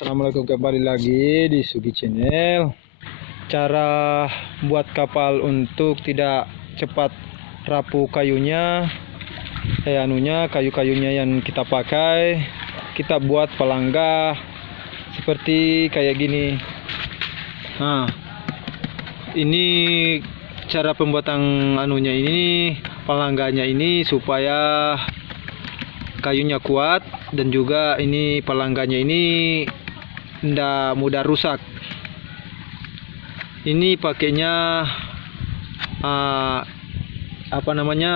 Assalamualaikum, kembali lagi di Sugi Channel. Cara buat kapal untuk tidak cepat rapuh kayunya, kayu-kayunya yang kita pakai, kita buat palangga seperti kayak gini. Nah, ini cara pembuatan palangganya ini supaya kayunya kuat, dan juga ini palangganya ini tidak mudah rusak. Ini pakainya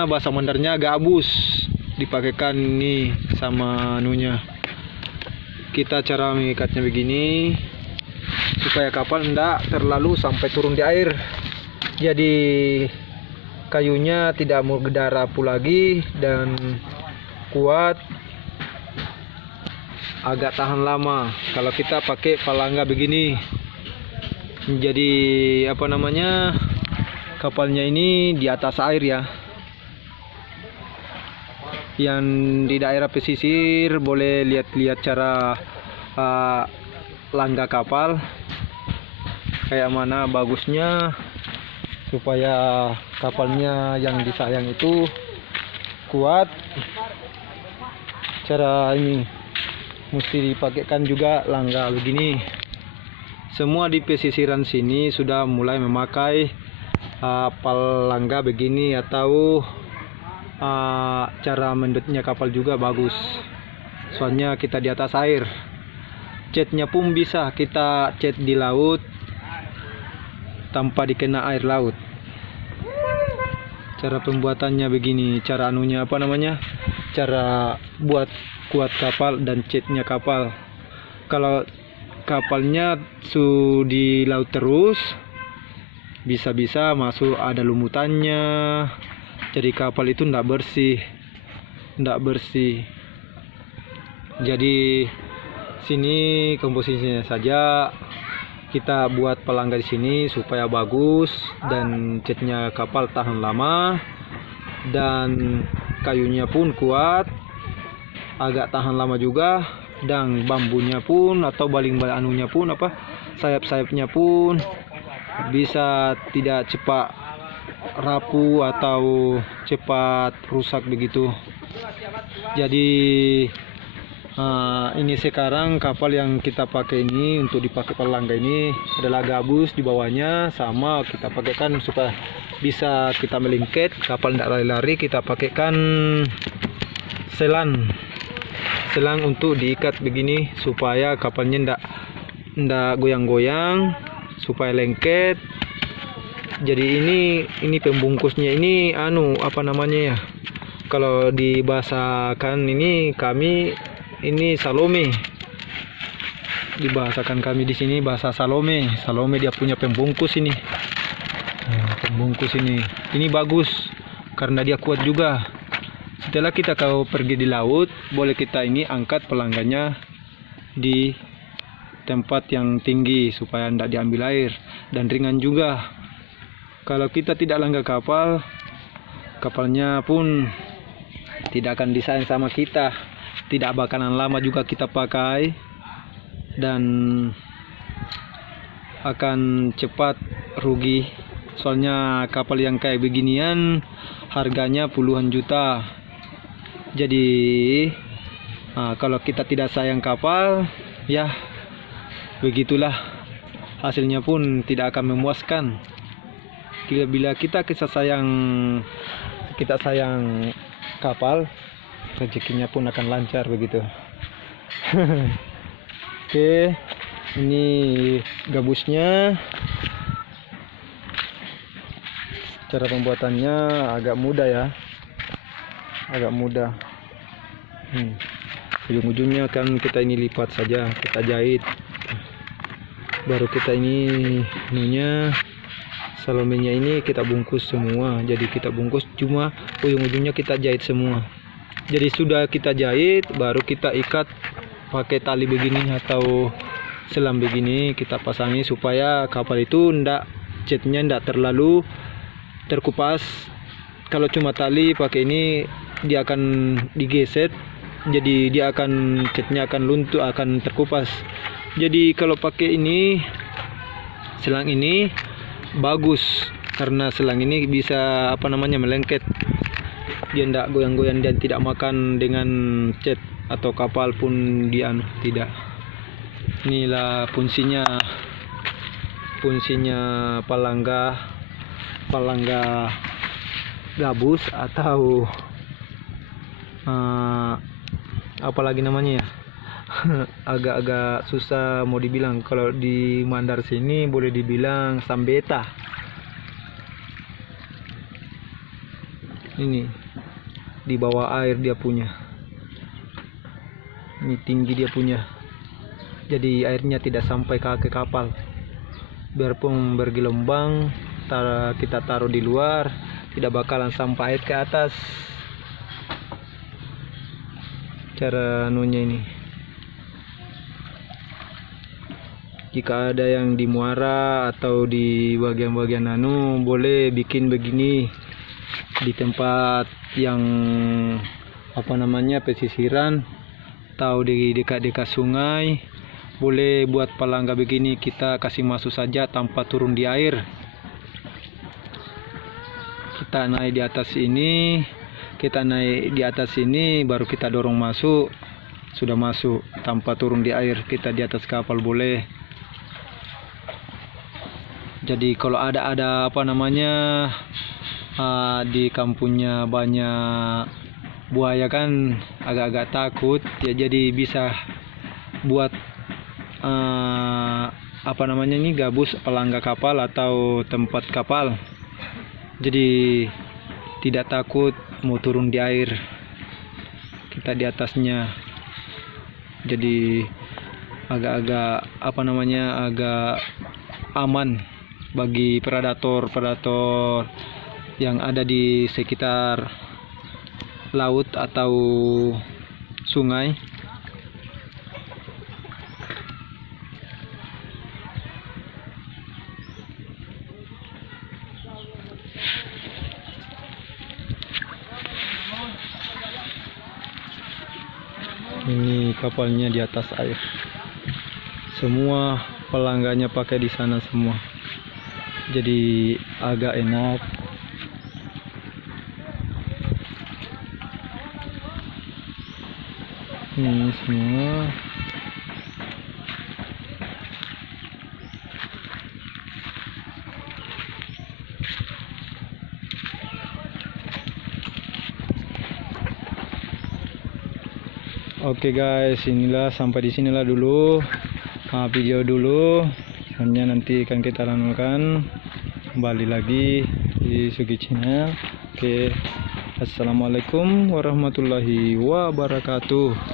bahasa Mandarnya gabus, dipakaikan ini sama anunya. Kita cara mengikatnya begini supaya kapal tidak terlalu sampai turun di air, jadi kayunya tidak mudah rapuh lagi dan kuat, agak tahan lama kalau kita pakai palangga begini. Jadi kapalnya ini di atas air ya. Yang di daerah pesisir boleh lihat-lihat cara langga kapal kayak mana bagusnya, supaya kapalnya yang disayang itu kuat. Cara ini mesti dipakaikan juga langga begini. Semua di pesisiran sini sudah mulai memakai palangga begini, atau cara mendutnya kapal juga bagus. Soalnya kita di atas air. Catnya pun bisa kita cat di laut tanpa dikena air laut. Cara pembuatannya begini, cara cara buat kuat kapal dan catnya kapal. Kalau kapalnya di laut terus, bisa-bisa masuk ada lumutannya, jadi kapal itu tidak bersih. Jadi sini komposisinya saja kita buat palangga di sini supaya bagus dan catnya kapal tahan lama, dan kayunya pun kuat, agak tahan lama juga, dan bambunya pun atau baling-baling sayap-sayapnya pun bisa tidak cepat rapuh atau cepat rusak begitu. Jadi ini sekarang kapal yang kita pakai ini untuk dipakai palangga ini adalah gabus di bawahnya, sama kita pakaikan supaya bisa kita melingkit kapal tidak lari-lari. Kita pakaikan selang untuk diikat begini supaya kapalnya ndak goyang-goyang, supaya lengket. Jadi ini pembungkusnya ini kalau dibahasakan ini salome. Dibahasakan kami di sini bahasa salome dia punya pembungkus ini. Pembungkus ini bagus karena dia kuat juga. Setelah kita pergi di laut, boleh kita angkat palangganya di tempat yang tinggi supaya tidak diambil air, dan ringan juga. Kalau kita tidak langga kapal, kapalnya pun tidak akan disayang sama kita, tidak bakalan lama juga kita pakai, dan akan cepat rugi. Soalnya kapal yang kayak beginian harganya puluhan juta. Jadi kalau kita tidak sayang kapal, ya begitulah, hasilnya pun tidak akan memuaskan. Bila kita sayang kapal, rezekinya pun akan lancar begitu. Oke, ini gabusnya. Cara pembuatannya agak mudah ya, ujung-ujungnya kan kita lipat saja, kita jahit, baru kita salomenya ini kita bungkus semua. Jadi kita bungkus, cuma ujung-ujungnya kita jahit semua. Jadi sudah kita jahit, baru kita ikat pakai tali begini atau selam begini, kita pasangi supaya kapal itu catnya ndak terlalu terkupas. Kalau cuma tali pakai ini, dia akan digeser, jadi dia catnya akan luntur, akan terkupas. Jadi kalau pakai ini, selang ini bagus karena selang ini bisa melengket. Dia tidak goyang-goyang dan tidak makan dengan cat atau kapal pun dia tidak. Inilah fungsinya palangga gabus atau apalagi namanya ya. Agak-agak susah mau dibilang. Kalau di Mandar sini boleh dibilang sambeta. Ini di bawah air dia punya. Ini tinggi dia punya. Jadi airnya tidak sampai ke kapal. Biarpun bergelombang, kita taruh di luar, tidak bakalan sampai air ke atas. Cara anunya ini. Jika ada yang di muara atau di bagian-bagian boleh bikin begini di tempat yang pesisiran atau di dekat-dekat sungai. Boleh buat palangga begini, kita kasih masuk saja tanpa turun di air. Kita naik di atas ini, baru kita dorong masuk. Sudah masuk tanpa turun di air, kita di atas kapal boleh. Jadi kalau ada di kampungnya banyak buaya kan agak-agak takut ya, jadi bisa buat gabus palangga kapal atau tempat kapal. Jadi tidak takut mau turun di air, kita di atasnya. Jadi agak agak aman bagi predator yang ada di sekitar laut atau sungai. Ini kapalnya di atas air. Semua palangganya pakai di sana semua. Jadi agak enak. Ini semua. Oke guys, inilah sampai di sinilah dulu video dulu. Selanjutnya nanti akan kita lanjutkan kembali lagi di Sugi Channel. Oke, assalamualaikum warahmatullahi wabarakatuh.